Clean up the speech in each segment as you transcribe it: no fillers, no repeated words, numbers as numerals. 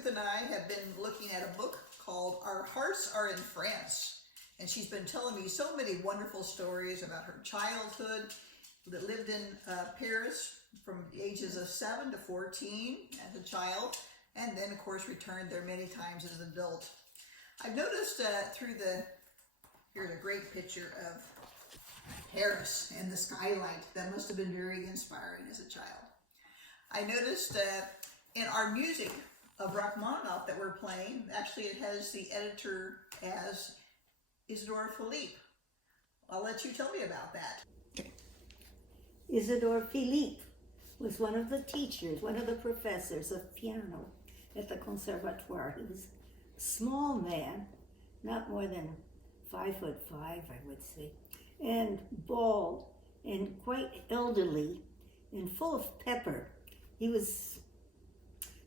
Ruth and I have been looking at a book called Our Hearts Are in France. And she's been telling me so many wonderful stories about her childhood, that lived in Paris from the ages of 7 to 14 as a child, and then of course returned there many times as an adult. I've noticed here's a great picture of Paris and the skylight. That must have been very inspiring as a child. I noticed in our music of Rachmaninoff that we're playing, actually it has the editor as Isidor Philipp. I'll let you tell me about that. Isidor Philipp was one of the teachers, one of the professors of piano at the Conservatoire. He was a small man, not more than 5'5", I would say, and bald and quite elderly and full of pepper. He was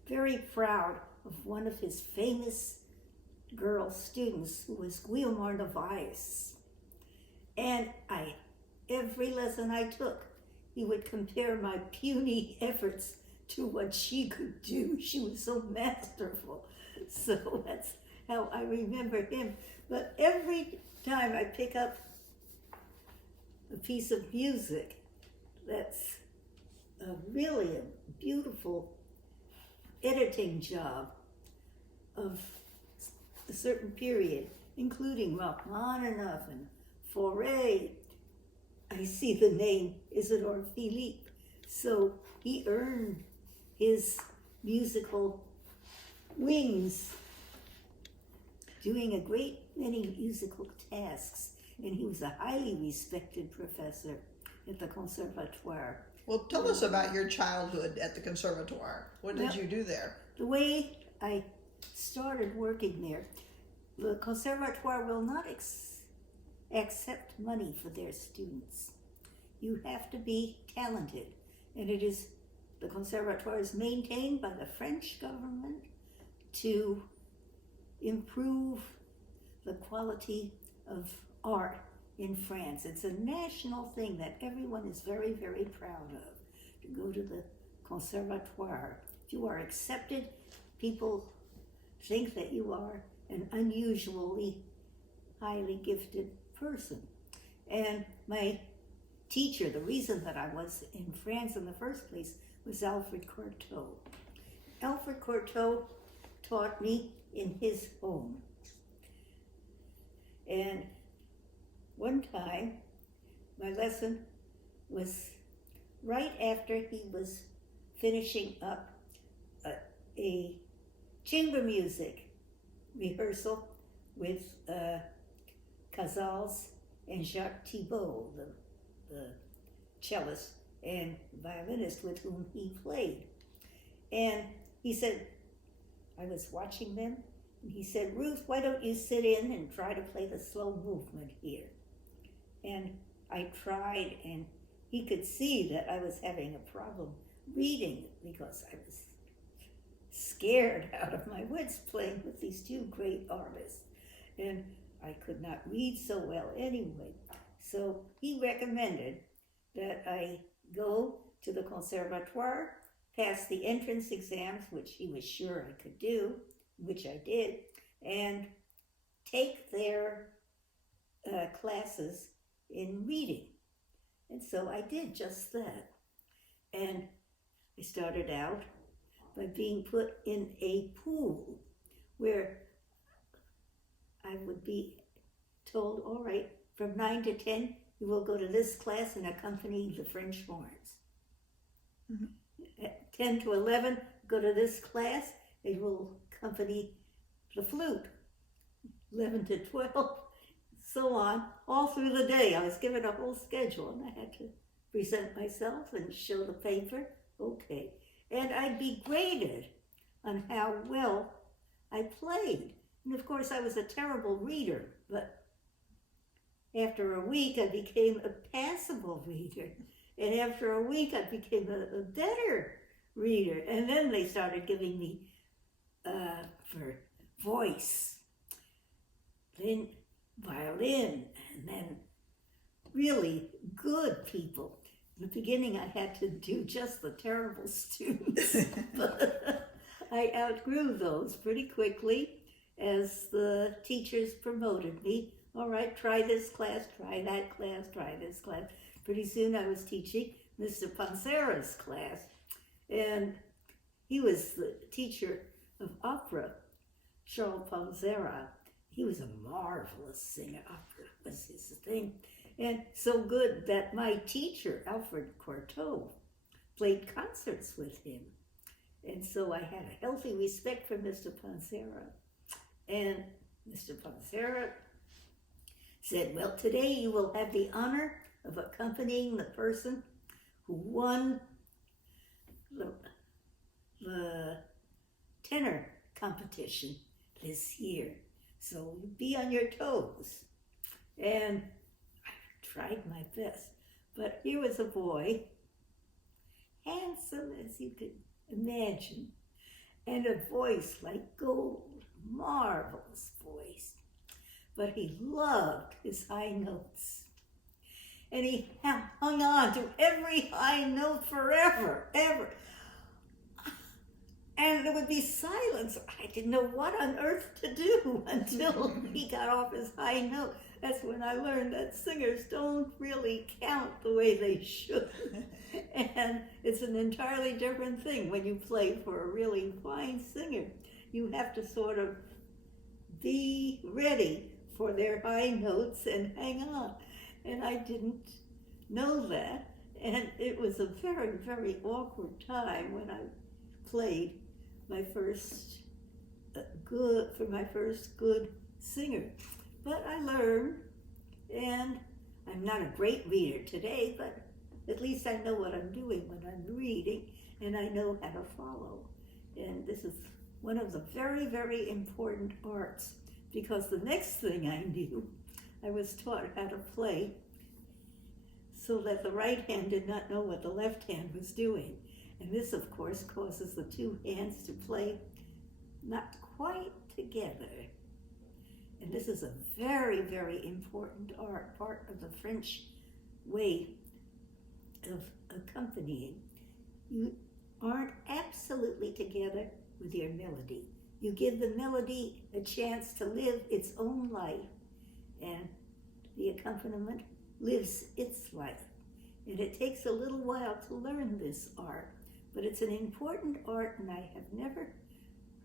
very proud of one of his famous girl students who was Guillemard of Weiss. And every lesson I took, he would compare my puny efforts to what she could do. She was so masterful. So that's how I remember him. But every time I pick up a piece of music that's really a beautiful editing job of a certain period, including Rachmaninoff and Fauré, I see the name Isidor Philipp. So he earned his musical wings doing a great many musical tasks, and he was a highly respected professor at the Conservatoire. Well, tell us about your childhood at the Conservatoire. What did you do there? The way I started working there, the Conservatoire will not accept money for their students. You have to be talented, and the Conservatoire is maintained by the French government to improve the quality of art in France. It's a national thing that everyone is very, very proud of, to go to the Conservatoire. If you are accepted, people think that you are an unusually highly gifted person. And my teacher, the reason that I was in France in the first place, was Alfred Cortot. Alfred Cortot taught me in his home. And one time, my lesson was right after he was finishing up a chamber music rehearsal with Casals and Jacques Thibault, the cellist and violinist with whom he played. And he said, I was watching them, and he said, Ruth, why don't you sit in and try to play the slow movement here? And I tried, and he could see that I was having a problem reading because I was scared out of my wits playing with these two great artists. And I could not read so well anyway. So he recommended that I go to the Conservatoire, pass the entrance exams, which he was sure I could do, which I did, and take their classes in reading. And so I did just that. And I started out by being put in a pool where I would be told, all right, from 9 to 10, you will go to this class and accompany the French horns. Mm-hmm. At 10 to 11, go to this class, and you will accompany the flute. 11 to 12, so on, all through the day. I was given a whole schedule, and I had to present myself and show the paper. Okay. And I'd be graded on how well I played. And of course, I was a terrible reader, but after a week, I became a passable reader. And after a week, I became a better reader. And then they started giving me, for voice, then violin, and then really good people. In the beginning, I had to do just the terrible students. But I outgrew those pretty quickly as the teachers promoted me. All right, try this class, try that class, try this class. Pretty soon I was teaching Mr. Pansera's class, and he was the teacher of opera, Charles Pansera. He was a marvelous singer. Opera was his thing. And so good that my teacher, Alfred Cortot, played concerts with him. And so I had a healthy respect for Mr. Pansera. And Mr. Pansera said, well, today you will have the honor of accompanying the person who won the tenor competition this year. So be on your toes. And I tried my best. But here was a boy, handsome as you could imagine, and a voice like gold, marvelous voice. But he loved his high notes. And he hung on to every high note forever, ever. And there would be silence. I didn't know what on earth to do until he got off his high note. That's when I learned that singers don't really count the way they should. And it's an entirely different thing when you play for a really fine singer. You have to sort of be ready for their high notes and hang on. And I didn't know that. And it was a very, very awkward time when I played my first good singer. But I learned, and I'm not a great reader today, but at least I know what I'm doing when I'm reading, and I know how to follow. And this is one of the very, very important arts, because the next thing I knew, I was taught how to play so that the right hand did not know what the left hand was doing. And this, of course, causes the two hands to play not quite together. And this is a very, very important art, part of the French way of accompanying. You aren't absolutely together with your melody. You give the melody a chance to live its own life, and the accompaniment lives its life. And it takes a little while to learn this art, but it's an important art, and I have never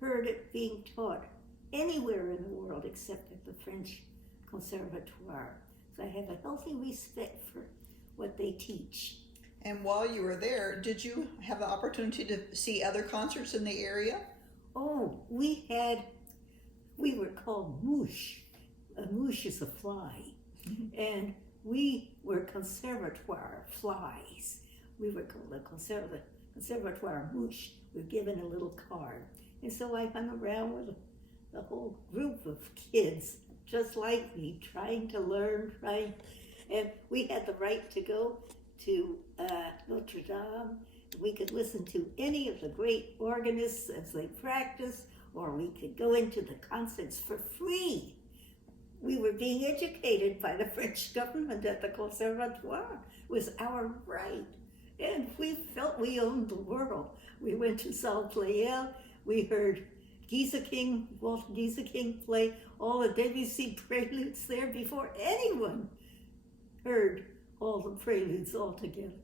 heard it being taught anywhere in the world except at the French Conservatoire. So I have a healthy respect for what they teach. And while you were there, did you have the opportunity to see other concerts in the area? Oh, we were called mouche. A mouche is a fly. And we were conservatoire flies. We were called the conservatoire mouche. We were given a little card. And so I hung around with a whole group of kids just like me, trying to learn, and we had the right to go to Notre Dame. We could listen to any of the great organists as they practiced, or we could go into the concerts for free. We were being educated by the French government at the Conservatoire. It was our right. And we felt we owned the world. We went to Salle Pleyel. We heard Walter Gieseking play all the Debussy preludes there before anyone heard all the preludes all together.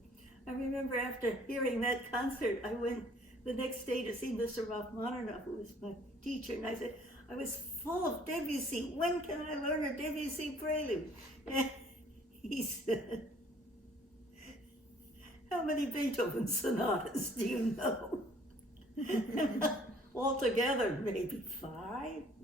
I remember after hearing that concert, I went the next day to see Mr. Rachmaninoff, who was my teacher, and I said, I was full of Debussy. When can I learn a Debussy prelude? And he said, how many Beethoven sonatas do you know? Altogether, maybe 5,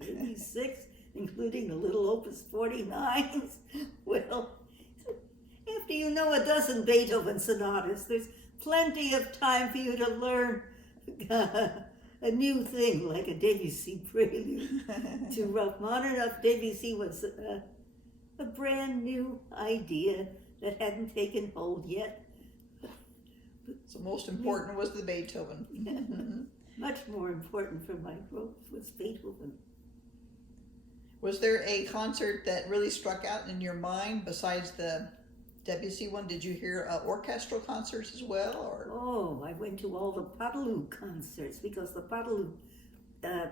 maybe 6, including the little Opus 49s. Well, after you know a dozen Beethoven sonatas, there's plenty of time for you to learn a new thing, like a Debussy prelude. To Rachmaninoff, Debussy was a brand new idea that hadn't taken hold yet. So most important was the Beethoven. Much more important for my growth was Beethoven. Was there a concert that really struck out in your mind besides the Debussy one? Did you hear orchestral concerts as well? Or? Oh, I went to all the Poulenc concerts because the Poulenc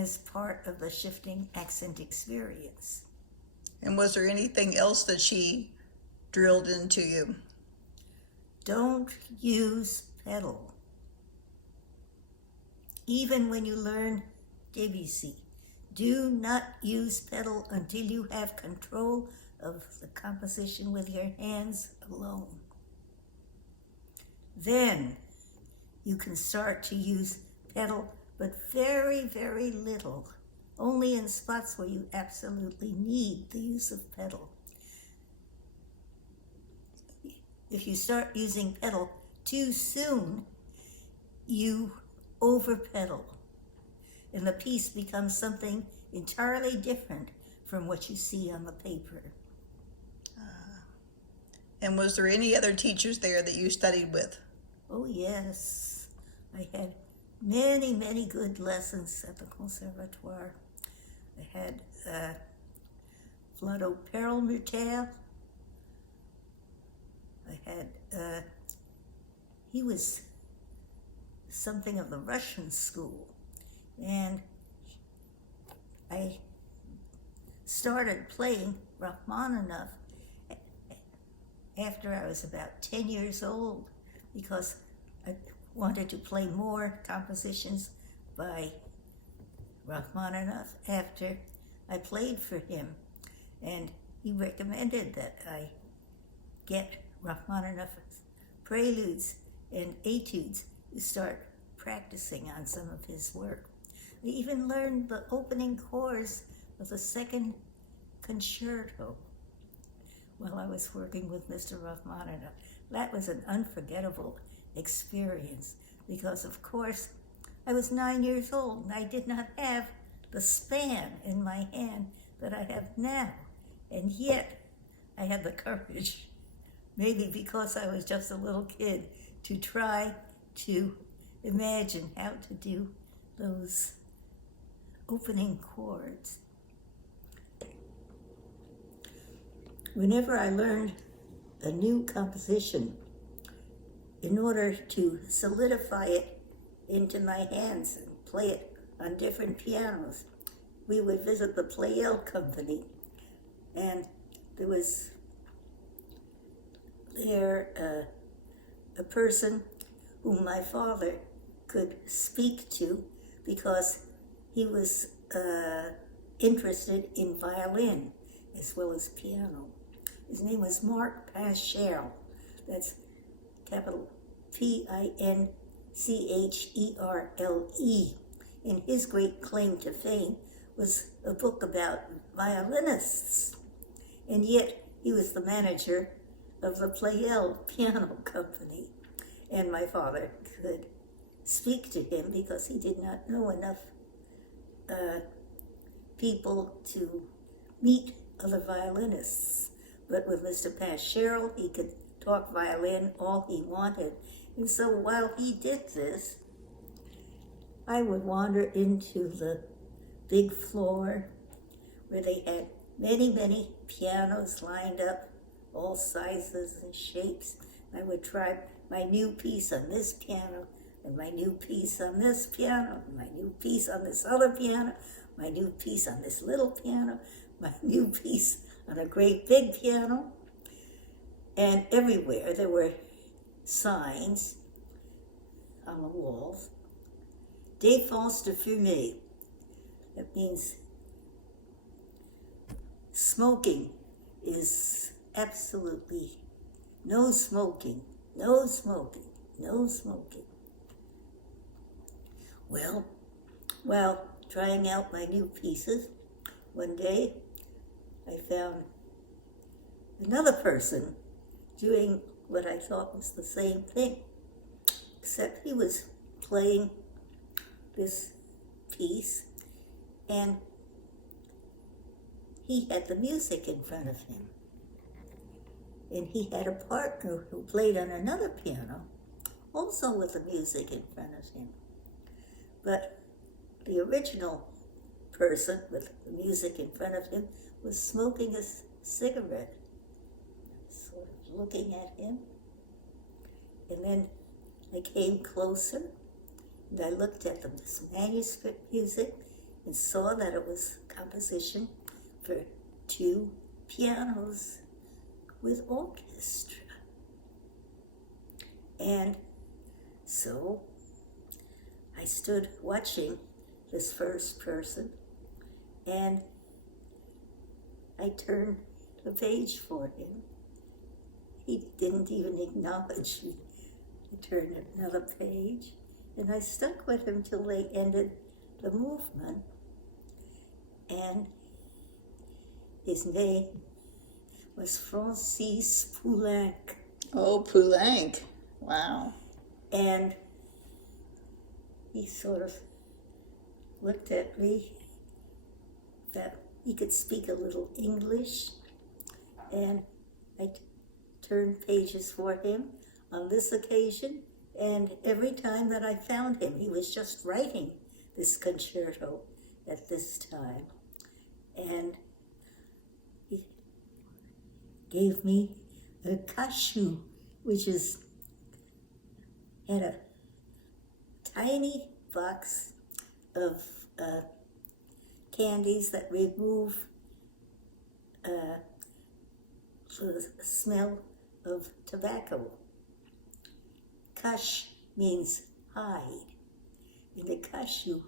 as part of the shifting accent experience. And was there anything else that she drilled into you? Don't use pedal. Even when you learn Debussy, do not use pedal until you have control of the composition with your hands alone. Then you can start to use pedal, but very, very little, only in spots where you absolutely need the use of pedal. If you start using pedal too soon, you over pedal, and the piece becomes something entirely different from what you see on the paper. And was there any other teachers there that you studied with? Oh yes, I had many, many good lessons at the Conservatoire. I had Vlado Perlmutter. I had, he was something of the Russian school. And I started playing Rachmaninoff after I was about 10 years old, because I wanted to play more compositions by Rachmaninoff after I played for him. And he recommended that I get Rachmaninoff's preludes and etudes to start practicing on some of his work. I even learned the opening chords of the second concerto while I was working with Mr. Rachmaninoff. That was an unforgettable experience because, of course, I was 9 years old and I did not have the span in my hand that I have now. And yet, I had the courage, maybe because I was just a little kid, to try to imagine how to do those opening chords. Whenever I learned a new composition, in order to solidify it into my hands and play it on different pianos, we would visit the Poulenc company, and there was there a person whom my father could speak to because he was interested in violin as well as piano. His name was Marc Pascherle. That's capital Pincherle. And his great claim to fame was a book about violinists. And yet he was the manager of the Poulenc Piano Company. And my father could speak to him because he did not know enough people to meet other violinists. But with Mr. Pascherle, he could talk violin all he wanted. And so while he did this, I would wander into the big floor where they had many, many pianos lined up, all sizes and shapes. I would try my new piece on this piano, and my new piece on this piano, and my new piece on this other piano, my new piece on this little piano, my new piece on a great big piano. And everywhere there were signs on the walls. Défense de fumée. That means smoking is absolutely no smoking, no smoking, no smoking. Well, while trying out my new pieces, one day I found another person doing what I thought was the same thing, except he was playing this piece and he had the music in front of him. And he had a partner who played on another piano, also with the music in front of him. But the original person with the music in front of him was smoking a cigarette, sort of looking at him. And then I came closer and I looked at the manuscript music, and saw that it was composition for 2 pianos with orchestra. And so I stood watching this first person, and I turned the page for him. He didn't even acknowledge me. He turned another page, and I stuck with him till they ended the movement. And his name was Francis Poulenc. Oh, Poulenc. Wow. And he sort of looked at me, that he could speak a little English, and I turned pages for him on this occasion, and every time that I found him, he was just writing this concerto at this time. And he gave me a cashew, which had a tiny box of candies that remove the smell of tobacco. Kash means hide, and the cashew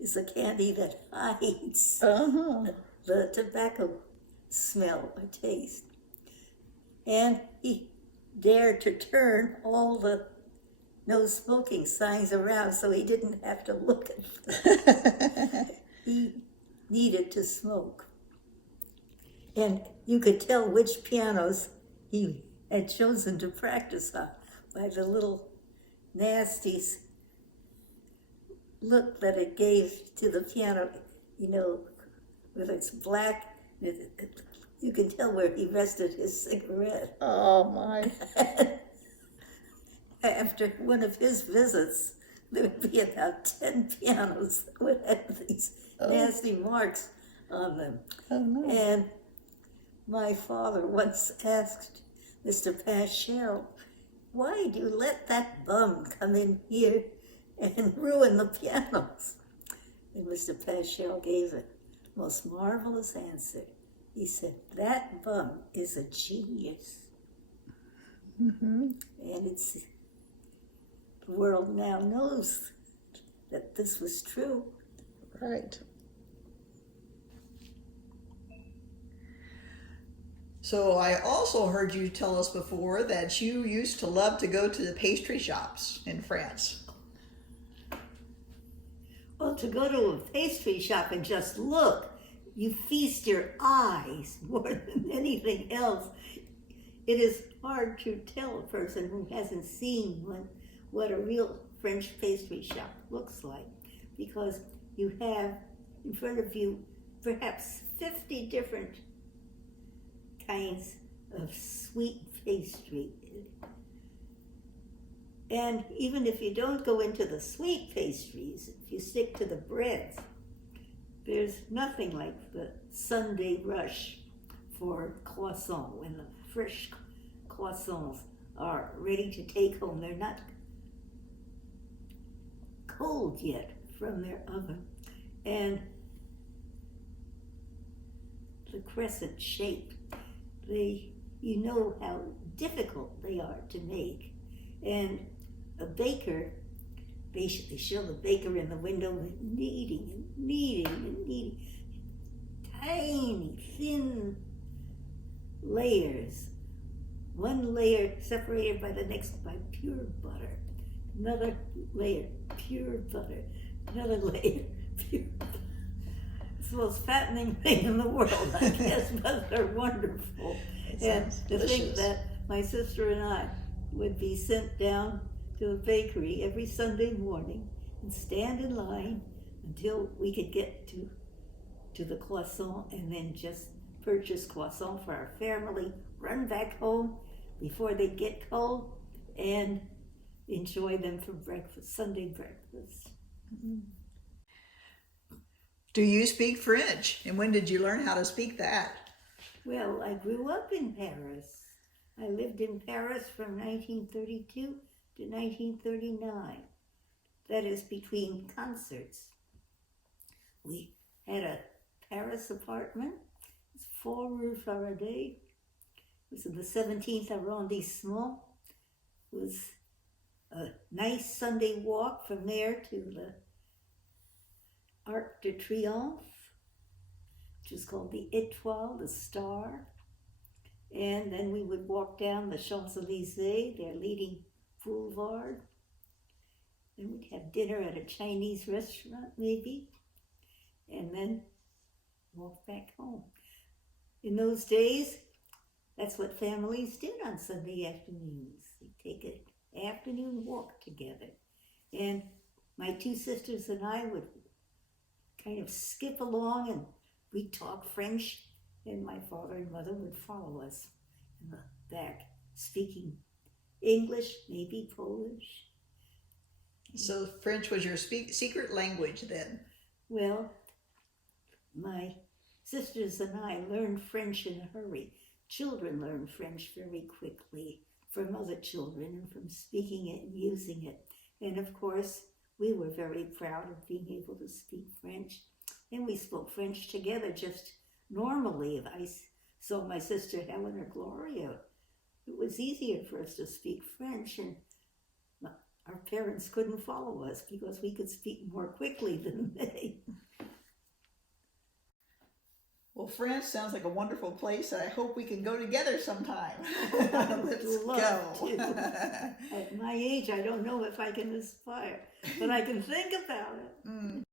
is a candy that hides the tobacco smell or taste. And he dared to turn all the no smoking signs around so he didn't have to look at them. He needed to smoke. And you could tell which pianos he had chosen to practice on by the little nasty look that it gave to the piano, you know, with its black, you can tell where he rested his cigarette. Oh, my. After one of his visits, there would be about 10 pianos that would have these nasty marks on them. Oh, no. And my father once asked Mr. Paschal, why do you let that bum come in here and ruin the pianos? And Mr. Paschal gave the most marvelous answer. He said, that bum is a genius. Mm-hmm. And the world now knows that this was true. Right. So I also heard you tell us before that you used to love to go to the pastry shops in France. Well, to go to a pastry shop and just look, you feast your eyes more than anything else. It is hard to tell a person who hasn't seen one what a real French pastry shop looks like, because you have in front of you perhaps 50 different kinds of sweet pastry. And even if you don't go into the sweet pastries, if you stick to the breads, there's nothing like the Sunday rush for croissant, when the fresh croissants are ready to take home. They're not cold yet from their oven. And the crescent shape, you know how difficult they are to make. And a baker, they show the baker in the window kneading and kneading and kneading. Tiny, thin layers. One layer separated by the next by pure butter. Another layer, pure butter. Another layer, pure butter. It's the most fattening thing in the world, I guess, but they're wonderful. And to think that my sister and I would be sent down to a bakery every Sunday morning and stand in line until we could get to the croissant, and then just purchase croissant for our family, run back home before they get cold, and enjoy them for breakfast, Sunday breakfast. Mm-hmm. Do you speak French? And when did you learn how to speak that? Well, I grew up in Paris. I lived in Paris from 1932 to 1939. That is between concerts. We Paris apartment. It's 4 Rue Faraday. It was in the 17th arrondissement. It was a nice Sunday walk from there to the Arc de Triomphe, which is called the Étoile, the Star. And then we would walk down the Champs-Élysées, their leading boulevard. Then we'd have dinner at a Chinese restaurant, maybe, and then walk back home. In those days, that's what families did on Sunday afternoons. They'd take an afternoon walk together. And my 2 sisters and I would kind of skip along, and we'd talk French, and my father and mother would follow us in the back, speaking English, maybe Polish. So French was your secret language then? Well, my sisters and I learned French in a hurry. Children learn French very quickly from other children and from speaking it and using it. And of course, we were very proud of being able to speak French. And we spoke French together just normally. If I saw my sister Helen or Gloria, it was easier for us to speak French, and our parents couldn't follow us because we could speak more quickly than they. Well, France sounds like a wonderful place, and I hope we can go together sometime. Let's Love go. to. At my age, I don't know if I can aspire, but I can think about it.